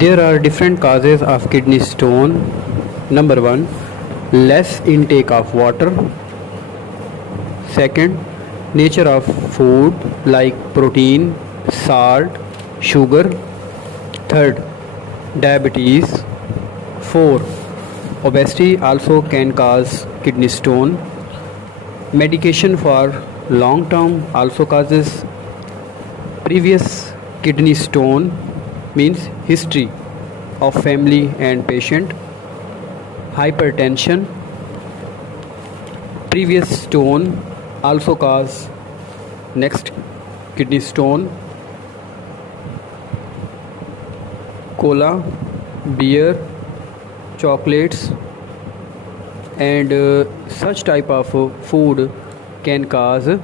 There are different causes of kidney stone. Number 1, less intake of water. Second, nature of food like protein, salt, sugar. Third, diabetes. 4, obesity also can cause kidney stone. Medication for long term also causes. Previous kidney stone means history of family and patient. Hypertension. Previous stone also cause next kidney stone. Cola, beer, chocolates and such type of food can cause